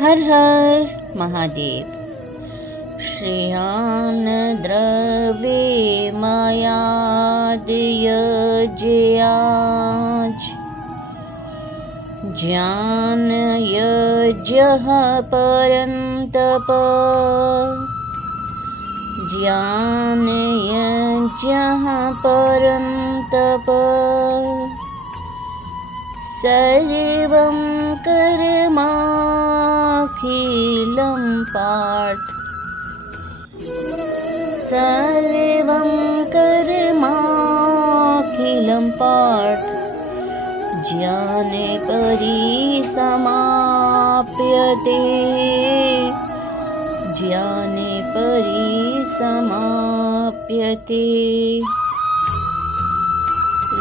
हर हर महादेव। श्रेयान् द्रवे मायाद यज्ञाज ज्ञान यज्ञः परन्तप ज्ञान यज्ञः परन्तप सर्वं कर्माखिलं पार्थ सर्वं कर्माखिलं पार्थ ज्ञाने परिसमाप्यते ज्ञाने परिसमाप्यते।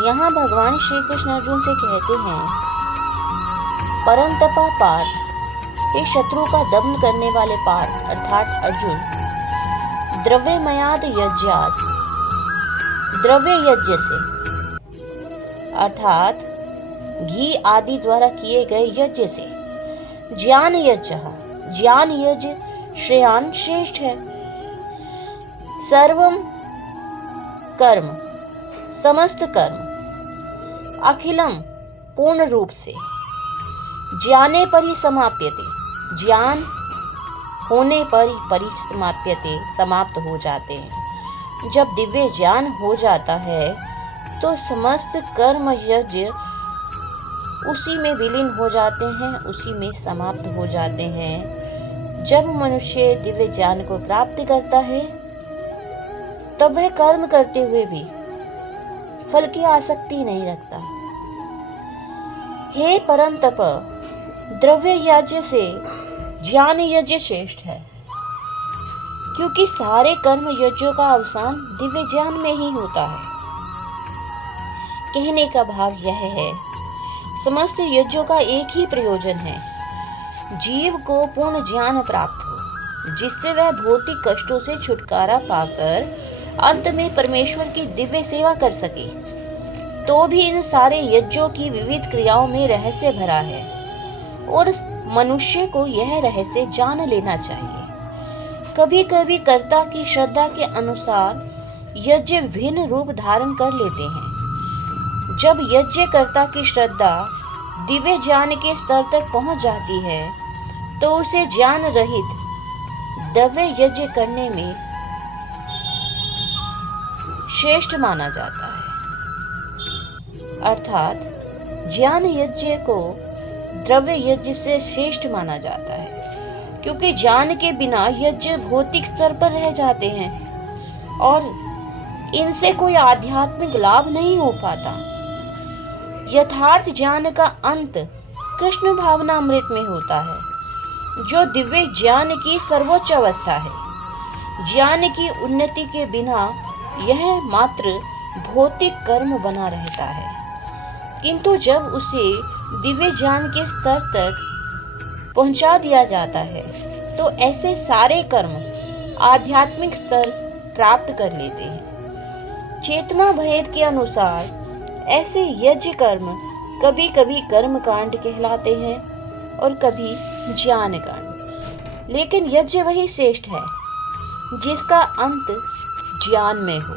यहाँ भगवान श्री कृष्ण अर्जुन से कहते हैं, परंतपा पार्थ, हे शत्रु का दमन करने वाले पार्थ अर्थात अर्जुन, द्रव्यमयाद यज्ञात, द्रव्य यज्ञ से अर्थात घी आदि द्वारा किए गए यज्ञ से, ज्ञान यज्ञ, ज्ञान यज्ञ श्रेयान श्रेष्ठ है, सर्वम कर्म, समस्त कर्म, अखिलम पूर्ण रूप से, ज्ञाने परिसमाप्यते, ज्ञान होने पर परिसमाप्यते समाप्त हो जाते हैं। जब दिव्य ज्ञान हो जाता है तो समस्त कर्म यज्ञ उसी में विलीन हो जाते हैं, उसी में समाप्त हो जाते हैं। जब मनुष्य दिव्य ज्ञान को प्राप्त करता है तब वह कर्म करते हुए भी फल की आसक्ति नहीं रखता। हे परंतप, द्रव्य यज्ञ से ज्ञान यज्ञ श्रेष्ठ है, क्योंकि सारे कर्म यज्ञों का अवसान दिव्य ज्ञान में ही होता है। कहने का भाव यह है, समस्त यज्ञों का एक ही प्रयोजन है, जीव को पूर्ण ज्ञान प्राप्त हो, जिससे वह भौतिक कष्टों से छुटकारा पाकर अंत में परमेश्वर की दिव्य सेवा कर सके। तो भी इन सारे यज्ञों की विविध क्रियाओं में रहस्य भरा है और मनुष्य को यह रहस्य जान लेना चाहिए। कभी कभी कर्ता की श्रद्धा के अनुसार यज्ञ भिन्न रूप धारण कर लेते हैं। जब यज्ञकर्ता की श्रद्धा दिव्य ज्ञान के स्तर तक पहुंच जाती है तो उसे ज्ञान रहित दिव्य यज्ञ करने में श्रेष्ठ माना जाता है। अर्थात ज्ञान यज्ञ को द्रव्य यज्ञ से श्रेष्ठ माना जाता है, क्योंकि ज्ञान के बिना यज्ञ भौतिक स्तर पर रह जाते हैं और इनसे कोई आध्यात्मिक लाभ नहीं हो पाता। यथार्थ ज्ञान का अंत कृष्ण भावनामृत में होता है, जो दिव्य ज्ञान की सर्वोच्च अवस्था है। ज्ञान की उन्नति के बिना यह मात्र भौतिक कर्म बना रहता है, किंतु जब उसे दिव्य ज्ञान के स्तर तक पहुंचा दिया जाता है तो ऐसे सारे कर्म आध्यात्मिक स्तर प्राप्त कर लेते हैं। चेतना भेद के अनुसार ऐसे यज्ञ कर्म कभी कभी कर्म कांड कहलाते हैं और कभी ज्ञान कांड, लेकिन यज्ञ वही श्रेष्ठ है जिसका अंत ज्ञान में हो।